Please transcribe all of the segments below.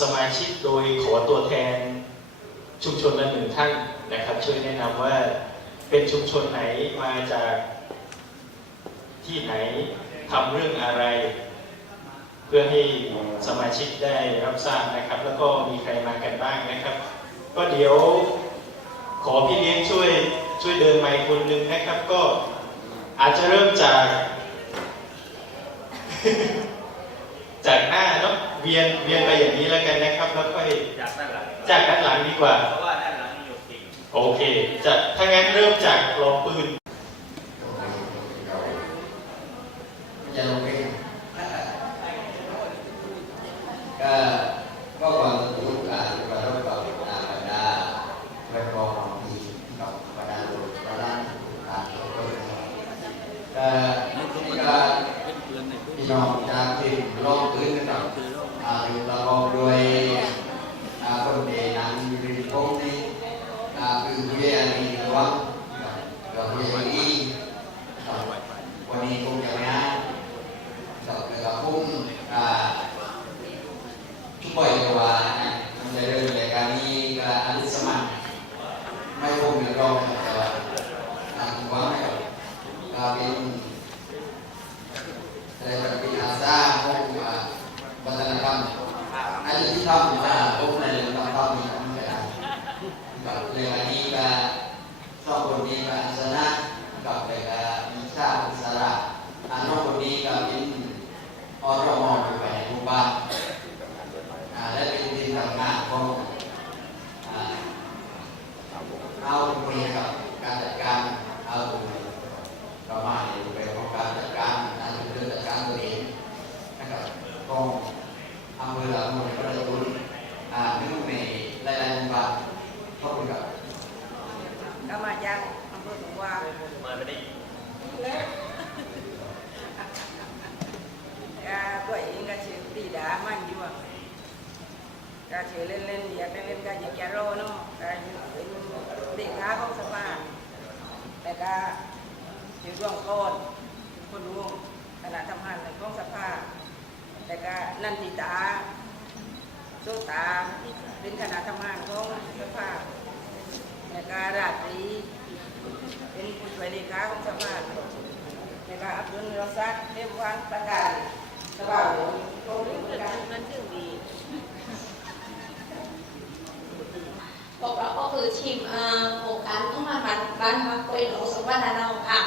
สมาชิกโดยขอตัวแทนชุมชนละหนึ่งท่านนะครับ ช่วยแนะนำว่าเป็นชุมชนไหนมาจากที่ไหนทำเรื่องอะไร เพื่อให้สมาชิกได้รับทราบนะครับ แล้วก็มีใครมากันบ้างนะครับ ก็เดี๋ยวขอพี่เลี้ยงช่วยช่วยเดินไมค์คนหนึ่งนะครับ ก็อาจจะเริ่มจาก จากหน้าเนาะ วียนเวียนไปอย่างนี้แล้วกันนะครับแล้วค่อยจากด้านหลังจากด้านหลังดีกว่า เพราะว่าด้านหลังนี่อยู่จริงโอเค จะถ้างั้นเริ่มจากลองปืนจะลงไปก็ก็ความรู้การประรบกับบรรดาไว้กองของทีกับบรรดาลูกบรรดาการทุกคนก็นี่ก็พี่น้องจากที่ลงพื้นนะครับอ่าอยู่ระบอบโดยอ่าคนเดนันอยู่ในโค้งนี้อ่าคือเรียนมีหลวงกับเรียนอีครับวันนี้คงจะไม่นาน กับกับพุ่งอ่าทุกบ่อยกว่ามันจะเริ่มรายการนี้ก็อันสมัครไม่พุ่งในรอบแต่ว่าทางหวังนะครับก็เป็นอะไรแบบเป็นอาซาพวกอ่าวัฒนธรรม อันที่ทำอ่าพวกในเรื่องต่างๆมีทั้งหลายกับรายการนี้ก็ชอบคนนี้ก็อัศนะกับรายการมีชาติสาระอันนอกคนนี้ก็เป็น อรมอยู่ไปในหมู่บ้านอ่าและเป็นทีมทำงานของอ่าเอาคุยกับการจัดการเอาประมาณในรูปแบบของการจัดการการดำเนินจัดการตัวเองนะครับของอำเภอละมุนประจุนอ่าหนึ่งในหลายๆหมู่บ้านขอบคุณครับ ก็มาจากอำเภอสงขลา มาไม่ได้ ก็ตัวเองก็ชื่อปรีดามันอยู่อะ ก็ชื่อเล่นเล่นๆเรียกเล่นๆก็ยิงแกโรเนาะก็เป็นเด็กค้าของสภายแต่ก็ชื่อดวงโคนคนรู้คณะทำงานในของสภาพแต่ก็นันทิตาโซตาเป็นคณะทำงานของสภาพแต่ก็ราตรีเป็นผู้ช่วยเลขาของสภาในการอับดุลรอซัดเรียกว่าประกาศสภาพโรงเรียนการเงินซึ่งดี พวกเราก็คือทีมอ่อโครงการต้องมาบ้านบ้านพักตัวเองของสมบัติเราค่ะ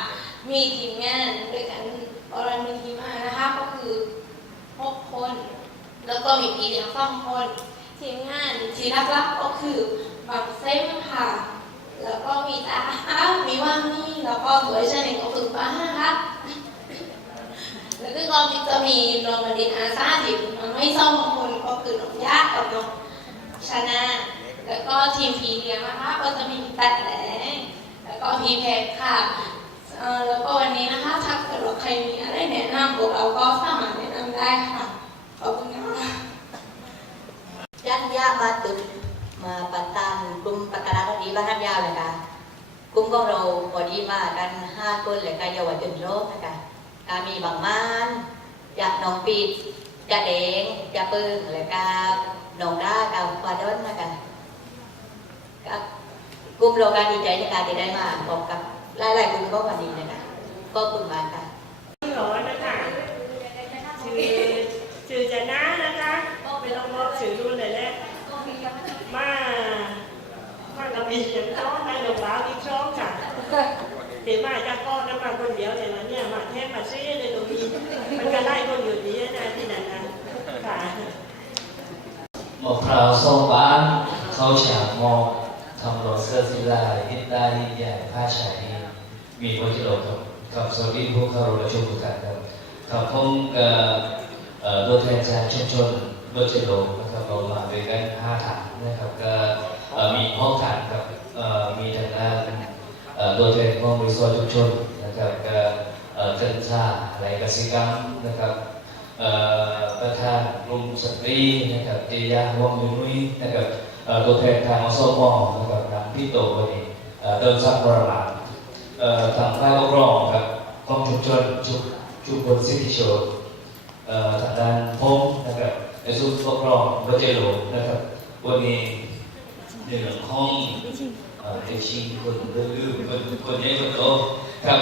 มีทีมงานด้วยกันบริมีทีมานะคะก็คือหกคน แล้วก็มีพี่เลี้ยงสองคน ทีมงานที่รับๆก็คือบักเซ้งค่ะ แล้วก็มีตาอ้ามีว่างนี่แล้วก็ตัวฉันเองก็คือป้านะคะแล้วก็จะมีน้อมาดินอาซาที่ไม่สองคนก็คือน้องยากกับน้องชนะ แล้วก็ทีมพีเรียนะคะก็จะมีตัดแหลแล้วก็พีแพกค่ะแล้วก็วันนี้นะคะถ้าเกิดว่าใครมีอะไรแนะนำพวกเราก็สามารถแนะนำได้ค่ะขอบคุณค่ะยันยามาตึกมาปัตตานกลุ่มปัตตานีบ้านทับยาวเลยค่ะกลุ่มของเราพอดีมากันห้าคนเลยค่ะเยาวชนโลกนะคะก็มีบางมานอยากน้องปีดจะเดงจะปึ้งเลยก็น้องด้ากับฟาดอนนะคะ ก็กลุ่มเราการดีใจในการที่ได้มาพบกับหลายๆกลุ่มก็วันนี้นะคะ ก็คุณมากค่ะหนูนะคะชื่อชื่อจะน้านะคะไม่ต้องบอกชื่อรุ่นเลยแหละมามาเรามีเสียงช้องให้เราบ้าอีกช้องค่ะเดี๋ยวมาจากก้อนน้ำมาคนเดียวเนี่ยนะเนี่ยมาแทบมาซื้อเลยตรงนี้มันก็ไล่คนอยู่ดีนะที่นั่นนะค่ะมะพร้าวส้มบ้านเข้าฉากมอง ทำโรเซอร์ศิลาฮิตได้ยิ่งใหญ่ผ้าชายมีวัชิโรกับกับสวัสดีผู้เข้าร่วมประชุมทุกท่านครับกับผมกับเอ่อตัวแทนจากชุมชนวัชิโรนะครับเรามาด้วยกันห้าถังนะครับก็มีห้องถังครับมีทางด้านตัวแทนของบริษัทชุมชนนะครับก็เอ่อเกินชาอะไรกสิกรรมนะครับประธานกลุ่มสตรีนะครับเจียาวงยุนุ้ยนะครับ ตัวแทนทางอสมนะครับนำพี่โตวันนี้เดินสักประมาณเอ่อทางฝ่ายปกครองครับกองชุมชนชุมชุมชนสิทธิชนเอ่อทางด้านพงนะครับในส่วนปกครองวัจโลนะครับวันนี้ในเรื่องของเอ่อเด็กชิงคนลืมคนคนใหญ่คนโตครับ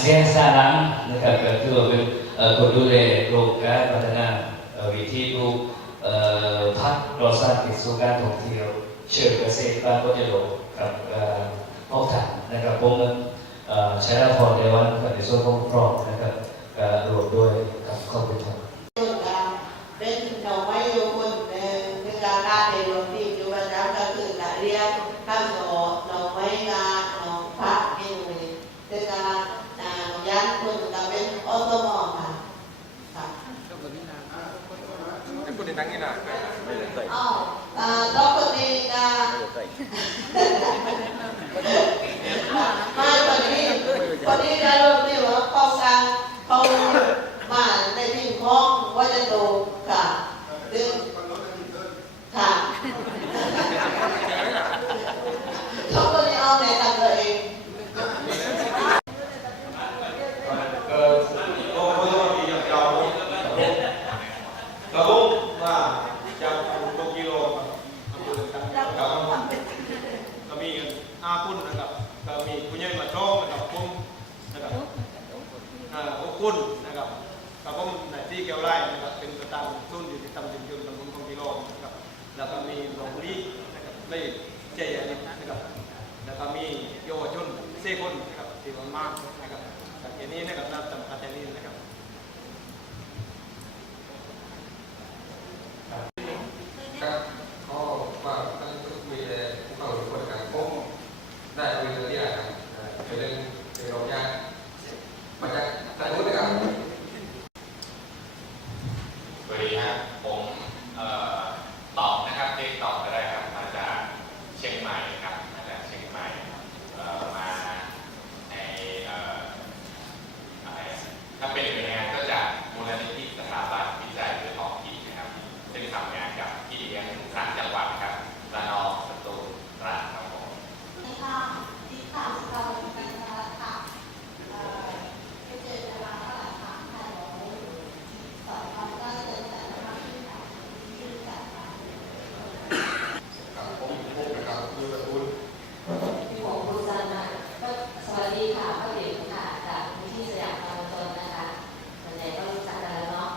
เสียสารังนะครับก็คือเป็นคนดูแลโครงการพัฒนาวิธีปลูก พัฒน์รสชาติสู่การท่องเที่ยว เชิงเกษตรบ้านก็จะโลกับเอ่อพ่อขังนะครับผมนั้นใช้ละครในวันในส่วนของปกครองนะครับรวมด้วยกับข้อมูลทั้ง เป็นดอกไม้โยคนในในการงานในโรงที่อยู่ประจำก็คือการเรียนข้าวสอดอกไม้งานดอกพระเมนูนี้เป็นการอ่ายันคนก็เป็นอสมค่ะค่ะ อ๋ ออ่าแล้วคนนี้ก็มาคนนี้คนนี้ก็เริ่มที่ว่าป้องกันเขามาในที่ห้องว่าจะดูค่ะดึงค่ะเขาคนนี้เอาในทางตัวเอง กระบุ้งว่าจะปลูกกิโลครับก็มีอาคุณนะครับก็มีคุณยายมาโชคนะครับผมนะครับอ่าขอบคุณนะครับกับผมในที่เกี่ยวไร่นะครับเป็นประธานทุนอยู่ที่ตำบลจุนตำบลของกิโลนะครับแล้วก็มีหลวงลีนะครับได้เจยนินะครับแล้วก็มีเยาวชนเซ่คนนะครับที่มามากนะครับแต่ทีนี้นะครับนับจำกัดแค่นี้นะครับ ครับก็ว่าตั้งแต่คุยเลยเข้าถึงคนกันผมได้คุยเรื่องที่อะไรครับเป็นเรื่องเป็นโรงงานมาจากทางนู้นนะครับ สวัสดีครับผมเอ่อตอบนะครับเรียกตอบก็ได้ครับมาจากเชียงใหม่ครับมาจากเชียงใหม่เอ่อมาในเอ่ออะไรถ้าเป็นหน่วยงานก็จากมูลนิธิสถาบันวิจัยเพื่อท้องถิ่นนะครับ ซึ่งทำงานกับพี่เลี้ยงสามจังหวัดครับระนองสตูลตราดครับผม ค่ะที่ข่าวเราเป็นการค่ะเอ่อไปเจอกันมาหลายครั้งค่ะสอนเราก็เจอแต่ละครั้งที่แบบที่แบบ ครับผมผมนะครับคือตระกูล ของคุณซันนะก็สวัสดีค่ะป้าเด็กค่ะจากมูลที่สยามการจนนะคะส่วนใหญ่ก็รู้จักกันแล้วเนาะ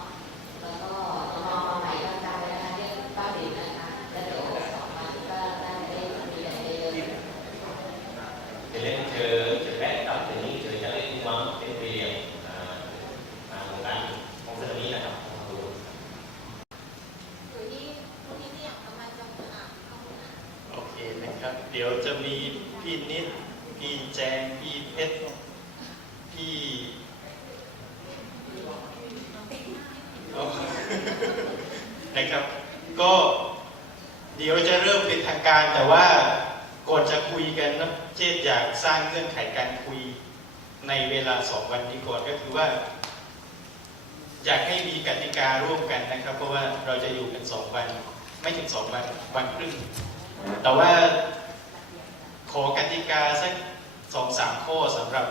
แล้วก็น้องๆมาใหม่ก็จำไว้นะคะเรียกป้าเด็กนะคะแล้วเดี๋ยวสองวันก็น่าจะได้มีอะไรเยอะๆ จะเล่นเจอจะแบกกลับถึงเจอจะเล่นที่มันเป็นเรียงอ่าอ่าของร้านของเซอร์นี้นะครับ อยู่ที่ผู้ที่เนี่ยกำลังจะอ่านข้อมูล โอเคนะครับ เดี๋ยวจะมีพี่นิด พี่แจง พี่เพชร พี่อ๋อ นะครับ ก็เดี๋ยวจะเริ่มเป็นทางการแต่ว่าก่อนจะคุยกันนะเช่นอยากสร้างเงื่อนไขการคุยในเวลา สองวันนี้ก่อนก็คือว่า อยากให้มีกติการ่วมกันนะครับ เพราะว่าเราจะอยู่กันสองวัน ไม่ถึงสองวันวันครึ่งแต่ว่าขอกติกาสักสองสามข้อสำหรับ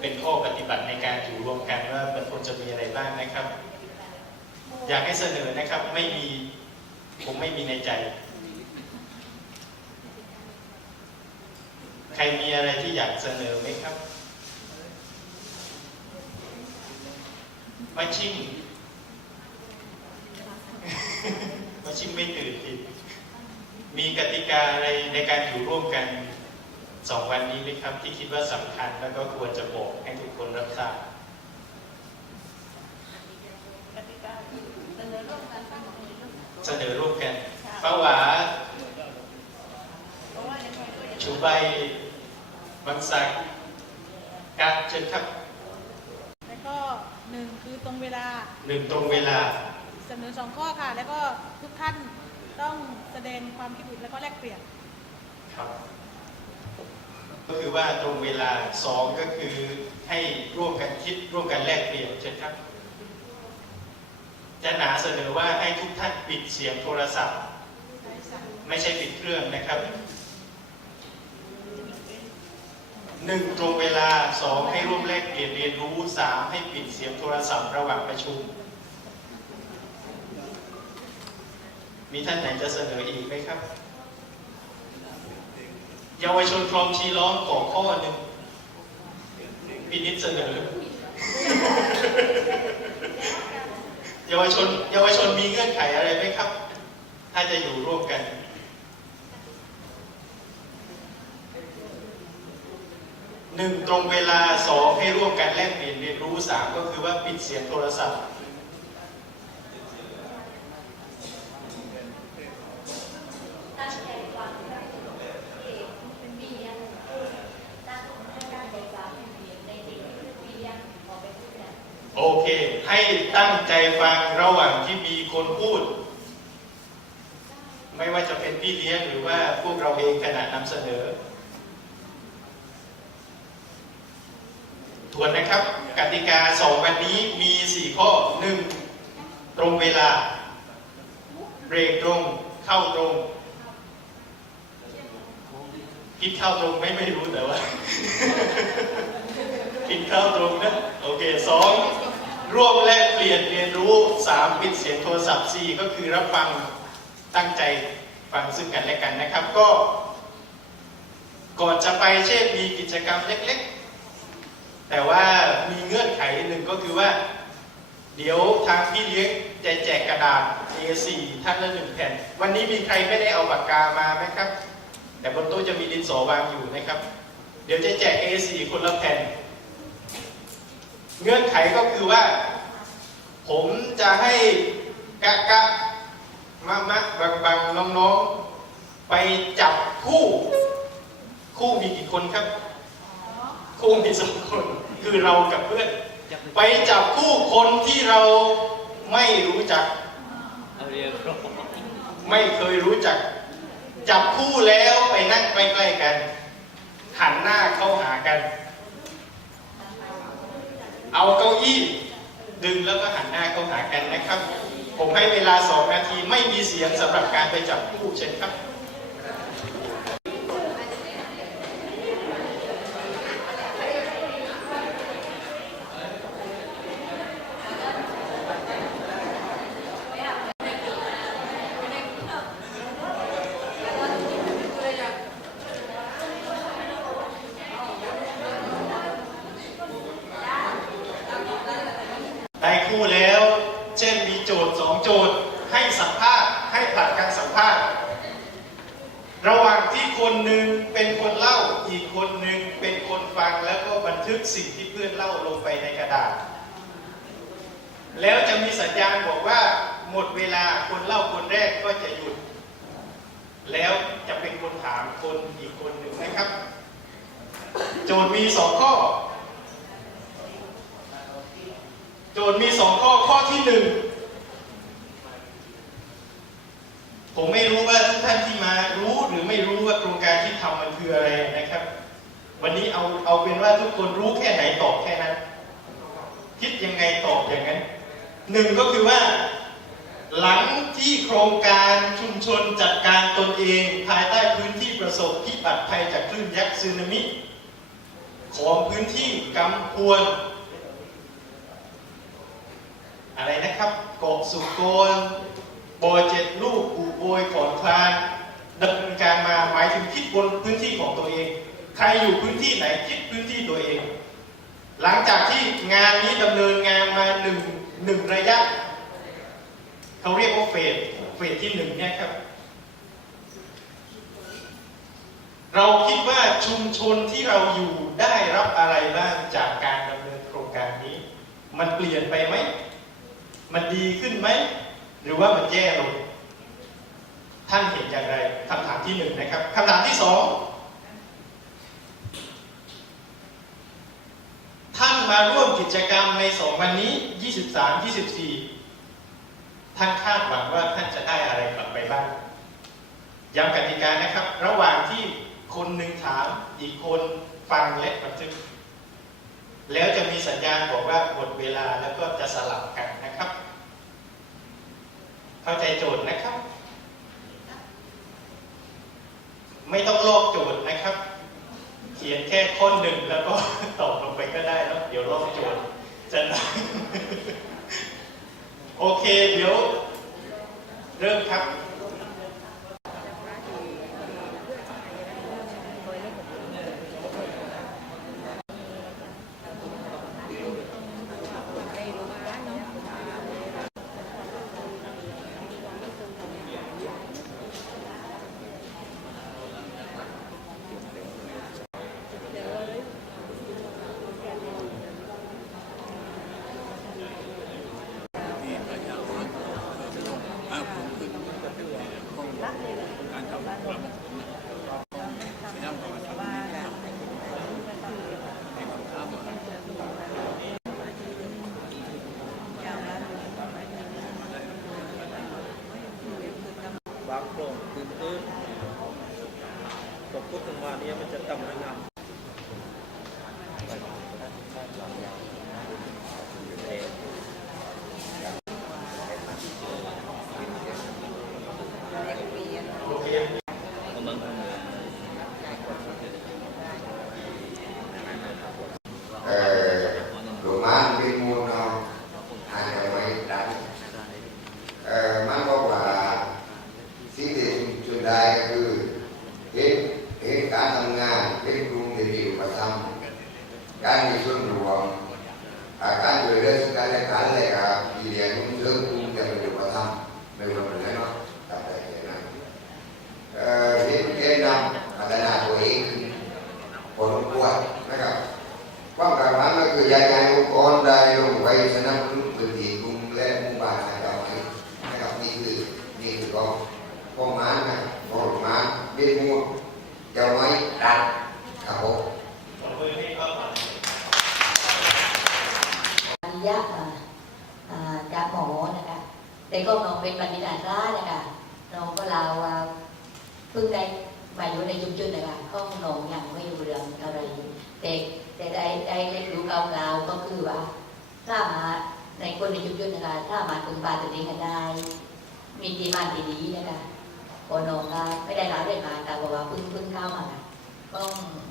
เป็นข้อปฏิบัติในการอยู่รวมกันว่ามันควรจะมีอะไรบ้างนะครับ อยากให้เสนอนะครับไม่มีผมไม่มีในใจ ใครมีอะไรที่อยากเสนอไหมครับ มาชิมมาชิมไม่ตื่นดิมีกติกาอะไรในการอยู่ร่วมกันสองวันนี้ไหมครับ ที่คิดว่าสำคัญแล้วก็ควรจะบอกให้ทุกคนรับทราบเสนอร่วมกันป้าหวาชูใบบางสักการเชิญครับ แล้วก็หนึ่งคือ ตรงเวลาหนึ่งตรงเวลาเสนอสองข้อค่ะ แล้วก็ทุกท่านต้องแสดงความคิดเห็นแล้วก็แลกเปลี่ยน ครับ ก็คือว่าตรงเวลาสองก็คือให้ร่วมกันคิดร่วมกันแลกเปลี่ยนเช่นครับ จะหนาเสนอว่าให้ทุกท่านปิดเสียงโทรศัพท์ ไม่ใช่ปิดเครื่องนะครับ หนึ่งตรงเวลาสองให้ร่วมแลกเปลี่ยนเรียนรู้สามให้ปิดเสียงโทรศัพท์ระหว่างประชุม มีท่านไหนจะเสนออีกไหมครับ เยาวชนพร้อมชี้ร้องขอข้อหนึ่งพินิจเสนอ เยาวชนเยาวชนมีเงื่อนไขอะไรไหมครับ ถ้าจะอยู่ร่วมกัน หนึ่งตรงเวลาสองให้ร่วมกันแลกเปลี่ยนเรียนรู้สามก็คือว่าปิดเสียงโทรศัพท์ โอเค ให้ตั้งใจฟังระหว่างที่มีคนพูด ไม่ว่าจะเป็นพี่เลี้ยงหรือว่าพวกเราเองขณะนำเสนอ ทวนนะครับ กติกาสองวันนี้มี 4 ข้อ 1. ตรงเวลา เบรกตรง เข้าตรง คิดเข้าตรงไม่ไม่รู้แต่ว่ากินข้าตรงนะ โอเคสองร่วมแลกเปลี่ยนเรียนรู้สามปิดเสียงโทรศัพท์สี่ก็คือรับฟังตั้งใจฟังซึ่งกันและกันนะครับ ก็ ก่อนจะไปเช่นมีกิจกรรมเล็ก แต่ว่ามีเงื่อนไขหนึ่งก็คือว่า เดี๋ยวทางพี่เลี้ยงจะแจกกระดาษ A4 ท่านละหนึ่งแผ่น วันนี้มีใครไม่ได้เอาปากกามาไหมครับ แต่บนโต๊ะจะมีดินสอวางอยู่นะครับ เดี๋ยวจะแจก A4 คนละแผ่น เงื่อนไขก็คือว่า ผมจะให้กะกะมะมะบังบังน้องๆ ไปจับคู่ คู่มีกี่คนครับ คู่มีสองคน คือเรากับเพื่อน ไปจับคู่คนที่เราไม่รู้จัก ไม่เคยรู้จัก จับคู่แล้วไปนั่งใกล้ๆกัน หันหน้าเข้าหากัน เอาเก้าอี้ดึงแล้วก็หันหน้าเข้าหากันนะครับ ผมให้เวลาสองนาทีไม่มีเสียงสำหรับการไปจับคู่เช่นครับ ได้คู่แล้ว เช่นมีโจทย์สองโจทย์ให้สัมภาษณ์ให้ผลัดกันสัมภาษณ์ ระหว่างที่คนหนึ่งเป็นคนเล่า อีกคนหนึ่งเป็นคนฟังแล้วก็บันทึกสิ่งที่เพื่อนเล่าลงไปในกระดาษ แล้วจะมีสัญญาณบอกว่า หมดเวลาคนเล่าคนแรกก็จะหยุด แล้วจะเป็นคนถามคนอีกคนหนึ่งนะครับ โจทย์มีสองข้อ โจทย์มีสองข้อ ข้อที่หนึ่ง ผมไม่รู้ว่าทุกท่านที่มารู้หรือ ไม่รู้ว่าโครงการที่ทำมันคืออะไรนะครับ วันนี้เอาเอาเป็นว่าทุกคนรู้แค่ไหนตอบแค่นั้น คิดยังไงตอบอย่างนั้นหนึ่งก็คือว่า หลังที่โครงการชุมชนจัดการตนเอง ภายใต้พื้นที่ประสบพิบัติภัยจากคลื่นยักษ์สึนามิ ของพื้นที่กำพวน อะไรนะครับเกาะสุโกนบอเจ็ดลูกปูโบยขอนคลาน ดำเนินการมาหมายถึงคิดบนพื้นที่ของตัวเอง ใครอยู่พื้นที่ไหนคิดพื้นที่ตัวเอง หลังจากที่งานนี้ดำเนินงานมาหนึ่งหนึ่งระยะเขาเรียกว่าเฟสเฟสที่หนึ่งเนี่ยครับ เราคิดว่าชุมชนที่เราอยู่ได้รับอะไรบ้างจากการดำเนินโครงการนี้ มันเปลี่ยนไปไหม มันดีขึ้นไหม หรือว่ามันแย่ลง ท่านเห็นอย่างไรคำถามที่หนึ่งนะครับคำถามที่สองท่านมาร่วมกิจกรรมในสองวันนี้ 23 24 ท่านคาดหวังว่าท่านจะได้อะไรกลับไปบ้างย้ำกติกานะครับ ระหว่างที่คนหนึ่งถามอีกคนฟังและบันทึก แล้วจะมีสัญญาณบอกว่าหมดเวลาแล้วก็จะสลับกันนะครับ เข้าใจโจทย์นะครับ ไม่ต้องลอกโจทย์นะครับ เขียนแค่ข้อหนึ่งแล้วก็ตอบลงไปก็ได้แล้วเดี๋ยวลอกโจทย์จะโอเค เดี๋ยว เริ่มครับ ร่ งตื่นตื้นตกพุทธังวนี้มันจะต่ำระงำ เอ่อหลวงมันเป็นมูลเนาะหายเอาไว้ดันเอ่อมันบอกว่าสิ่งที่ชุดใดก็คือเห็นเห็นการทำงานเป็นก ลุ่มที่มีอุปธรรมการมี เป็นบัณฑิตอาสานะคะน้องก็ลาวว่าเพิ่งได้มาอยู่ในชุมชนนะคะก็น้องยังไม่รู้เรื่องอะไรแต่แต่ได้ได้เรียนรู้กล่าวๆก็คือว่าถ้ามาในคนในชุมชนนะคะถ้ามาถึงบ้านตัวเองกันได้ มีที่บ้านที่ดีนะคะพอน้องก็ไม่ได้รับเรียนมาแต่บอกว่าเพิ่งเพิ่งเข้ามาค่ะก็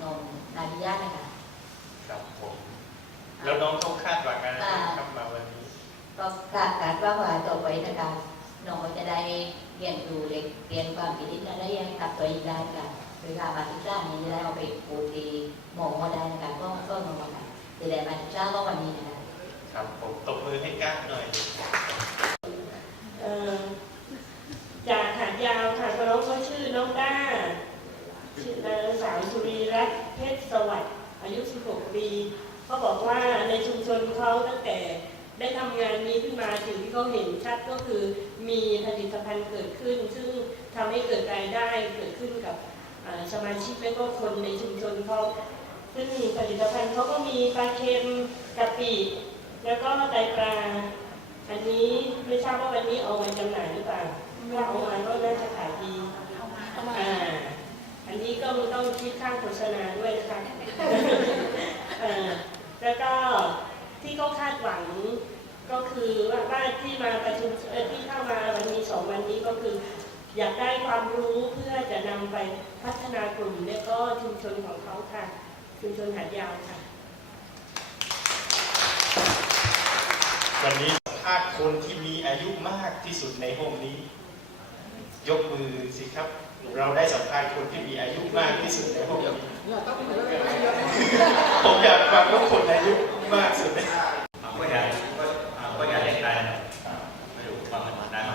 น้องนาดิยานะคะครับผมแล้วน้องเขาคาดหวังอะไรครับมาวันนี้ก็คาดการณ์ว่าว่าต่อไปนะคะ น้องจะได้เรียนรู้เล็กเรียนความคิดอะไรอย่างกับตัวเองได้ค่ะเวลามาศึกษานี้จะได้เอาไปปูตีหมอมาได้นะคะก็ก็น้องค่ะจะได้มาศึกษาก็วันนี้นะคะครับผมตบมือให้ก้าหน่อยจากหาดยาวค่ะน้องก็ชื่อน้องด้าชื่อนางสาวสุรีรัตน์เพชรสวัสดิ์อายุ 16 ปีเขาบอกว่าในชุมชนเขาตั้งแต่ ได้ทำงานนี้ขึ้นมาสิ่งที่เขาเห็นชัดก็คือมีผลิตภัณฑ์เกิดขึ้น ซึ่งทำให้เกิดรายได้เกิดขึ้นกับอ่าสมาชิกและก็คนในชุมชนเขาซึ่งผลิตภัณฑ์เขาก็มีปลาเค็มกะปิแล้วก็ไตปลา อันนี้ไม่ทราบว่าวันนี้เอามาจำหน่ายหรือเปล่าถ้าเอามาก็น่าจะขายดีอ่าอันนี้ก็ต้องคิดค่าโฆษณาด้วยนะคะเอ่อแล้วก็ ที่เขาคาดหวังก็คือว่าว่าที่มาประชุมเอ่อที่เข้ามาวันนี้สองวันนี้ก็คือ อยากได้ความรู้เพื่อจะนำไปพัฒนากลุ่มและก็ชุมชนของเขาค่ะ ชุมชนหาดยาวค่ะ วันนี้สัมภาษณ์คนที่มีอายุมากที่สุดในห้องนี้ ยกมือสิครับ เราได้สัมภาษณ์คนที่มีอายุมากที่สุดในห้องนี้ผมอยากฟังว่าคนอายุ มากสุดก็อยากก็ก็อยากเล่นได้ไม่รู้ว่ามันได้ไหม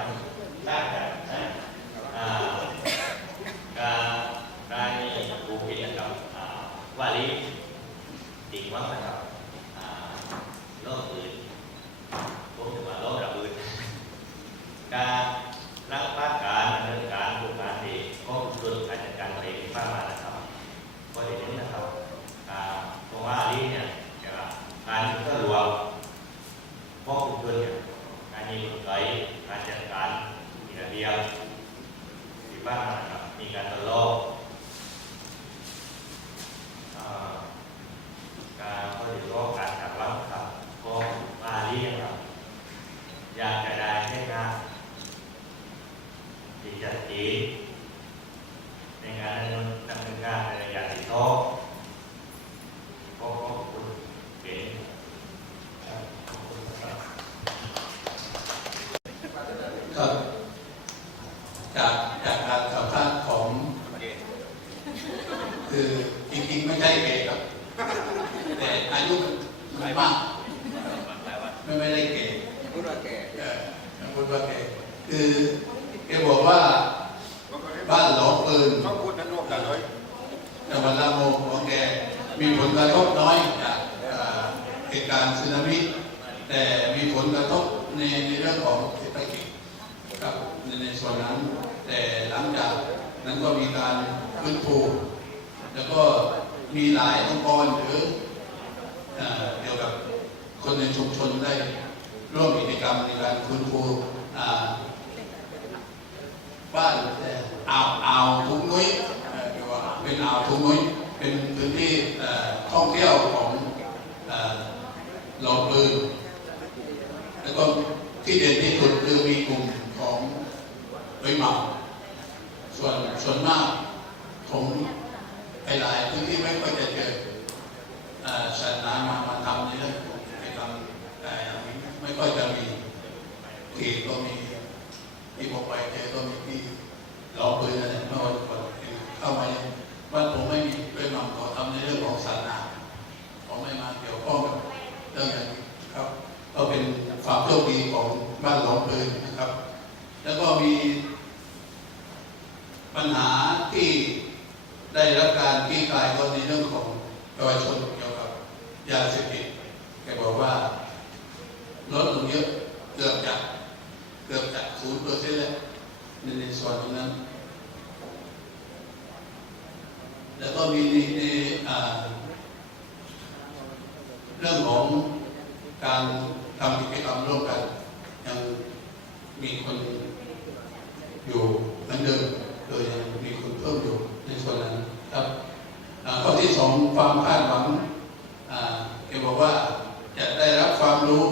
ได้ครับ อ่าการการนี่กูคิดนะครับอ่าวาลีจริงว่านะครับอ่าโลกอื่นผมถือว่าโลกระอื่นการรักษาการดำเนินการโครงการที่ก็ส่วนการจัดการเองที่ผ่านมานะครับก็เห็นนี้นะครับอ่าเพราะว่าลีเนี่ยจะการเพื่อรวม พวกคุณชนเนี่ยการมีกฎหมายการจัดการ มีระเบียบที่บ้านนะครับมีการตลอดอ่าการก็ถือว่าการจัดรับกับก็มาเรียกครับอยากจะได้ให้งานที่จัดจีในงานนั้นดำเนินการในระยะที่โตก็ขอบคุณเป็น ครับจากจากการสัมภาษณ์ของ คือจริงๆไม่ใช่เกย์ครับ แต่อายุมันมากไม่ไม่ได้เกย์ พูดว่าแก่ เออพูดว่าเกย์คือแกบอกว่าบ้านหลอปืน ต้องพูดนั้นรวมกันเลย จังหวัดลาโมของแกมีผล กระทบน้อยจากเหตุการณ์สึนามิแต่มีผลกระทบในในเรื่องของเศรษฐกิจครับในในส่วนนั้น แต่หลังจากนั้นก็มีการฟื้นฟูแล้วก็มีหลายองค์กรหรือเกี่ยวกับคนในชุมชนได้ร่วมกิจกรรมในการฟื้นฟูอ่าบ้านอ่าวอ่าวทุ่งนุ้ยเรียกว่าเป็นอ่าวทุ่งนุ้ย เป็นพื้นที่ท่องเที่ยวของเหลอมปืนแล้วก็ที่เด่นที่สุดคือมีกลุ่มของโดยเหมาส่วนส่วนมากผมไปหลายพื้นที่ไม่ค่อยจะเจอศาสนามามาทำในเรื่องของกิจกรรมเอ่ออย่างนี้ไม่ค่อยจะมีที่ก็มีที่ผมไปเจอก็มีที่หล้อปืนอะไรเมื่อวันก่อนเข้ามาเนี่ยบ้านผมไม่มีโดยเหมาเขาทำในเรื่องของศาสนาผมไม่มาเกี่ยวข้องกับเรื่องอย่างนี้ครับ ก็เป็นความโชคดีของบ้านหลองปืนนะครับ แล้วก็มีปัญ หาที่ได้รับการคลี่คลายก็ในเรื่องของเยาวชนเกี่ยวกับยาเสพติดแกบอกว่าลดลงเยอะเกือบจะเกือบจะศูนย์เปอร์เซ็นต์แล้วในในส่วนตรงนั้น แล้วก็มีในในเรื่องของการทำกิจกรรมร่วมกันยังมีคนอยู่เหมือนเดิม โดยยังมีคนเพิ่มอยู่ในส่วนนั้นครับข้อที่สองความคาดหวังอ่าเกี่ยวกับว่าจะได้รับความรู้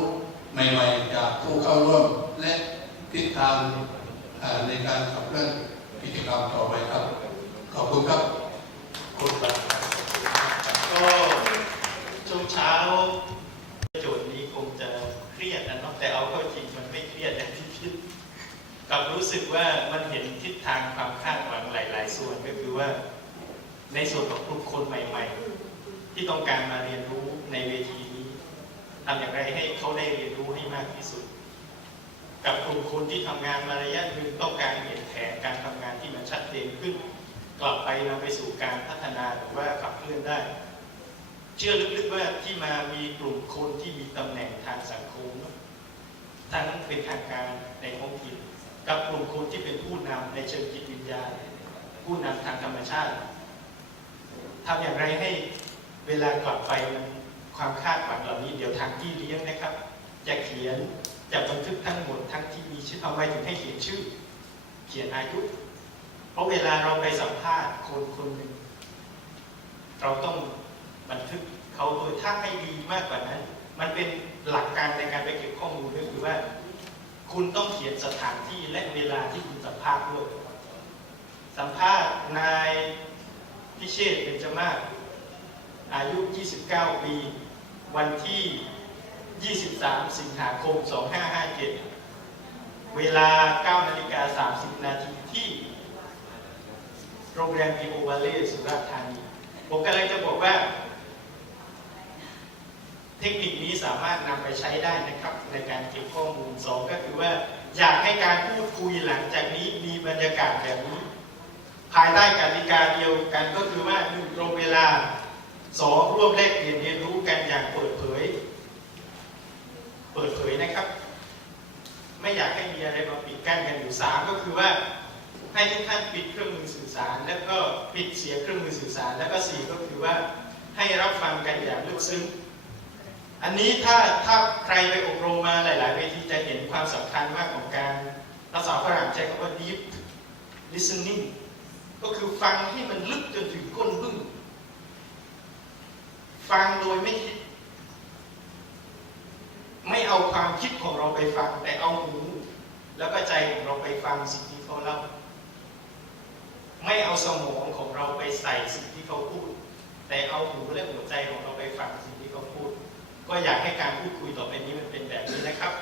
ใหม่ๆ จากผู้เข้าร่วมและทิศทางในการขับเคลื่อนกิจกรรมต่อไปครับ ขอบคุณครับคุณครับก็ช่วงเช้า กับรู้สึกว่ามันเห็นทิศทางความคาดหวังหลาย ๆ ส่วนก็คือว่า ในส่วนของกลุ่มคนใหม่ ๆ ที่ต้องการมาเรียนรู้ในเวทีนี้ทำอย่างไรให้เขาได้เรียนรู้ให้มากที่สุด กับกลุ่มคนที่ทำงานมาระยะหนึ่งต้องการเห็นแผนการทำงานที่มันชัดเจนขึ้น กลับไปนำไปสู่การพัฒนาหรือว่าขับเคลื่อนได้ เชื่อลึกๆว่าที่มามีกลุ่มคนที่มีตำแหน่งทางสังคมทั้งเป็นทางการในท้องถิ่น กับกลุ่มคนที่เป็นผู้นำในเชิงจิตวิญญาณ ผู้นำทางธรรมชาติทำอย่างไรให้เวลากลับไปมันความคาดหวังเหล่านี้เดี๋ยวทางที่เลี้ยงนะครับ จะเขียนจะบันทึกทั้งหมดทั้งที่มีชื่อทำไมถึงให้เขียนชื่อ เขียนอายุ เพราะเวลาเราไปสัมภาษณ์คนคนหนึ่งเราต้องบันทึกเขาโดยถ้าให้ดีมากกว่านั้น มันเป็นหลักการในการไปเก็บข้อมูลก็คือว่า คุณต้องเขียนสถานที่และเวลาที่คุณสัมภาษณ์ด้วยสัมภาษณ์นายพิเชษเป็นจมาศอายุ 29 ปี วันที่ 23 สิงหาคม 2557 เวลา 9 นาฬิกา 30 นาทีที่ โรงแรมพีโอวาเล่สุราษฎร์ธานี ผมกำลังจะบอกว่า ทคนิคนี้สามารถนำไปใช้ได้นะครับในการเก็บข้อมูลสองก็คือว่าอยากให้การพูดคุยหลังจากนี้มีบรรยากาศแบบนี้ ภายใต้กติกาเดียวกันก็คือว่าหนึ่งตรงเวลาสองร่วมแลกเปลี่ยนเรียนรู้กันอย่างเปิดเผย เปิดเผยนะครับ ไม่อยากให้มีอะไรมาปิดกั้นกันอยู่สามก็คือว่าให้ทุกท่านปิดเครื่องมือสื่อสาร แล้วก็ปิดเสียเครื่องมือสื่อสาร แล้วก็สี่ก็คือว่าให้รับฟังกันอย่างลึกซึ้ง อันนี้ถ้าถ้าใครไปอบรมมาหลาย ๆ เวทีจะเห็นความสำคัญมากของการภาษาฝรั่งใช้คำว่า deep listening ก็คือฟังให้มันลึกจนถึงก้นบึ้งฟังโดยไม่คิด ไม่เอาความคิดของเราไปฟัง แต่เอาหูแล้วก็ใจของเราไปฟังสิ่งที่เขาเล่า ไม่เอาสมองของเราไปใส่สิ่งที่เขาพูด แต่เอาหูและหัวใจของเราไปฟังสิ่ง ก็อยากให้การพูดคุยต่อไปนี้มันเป็นแบบนี้นะครับ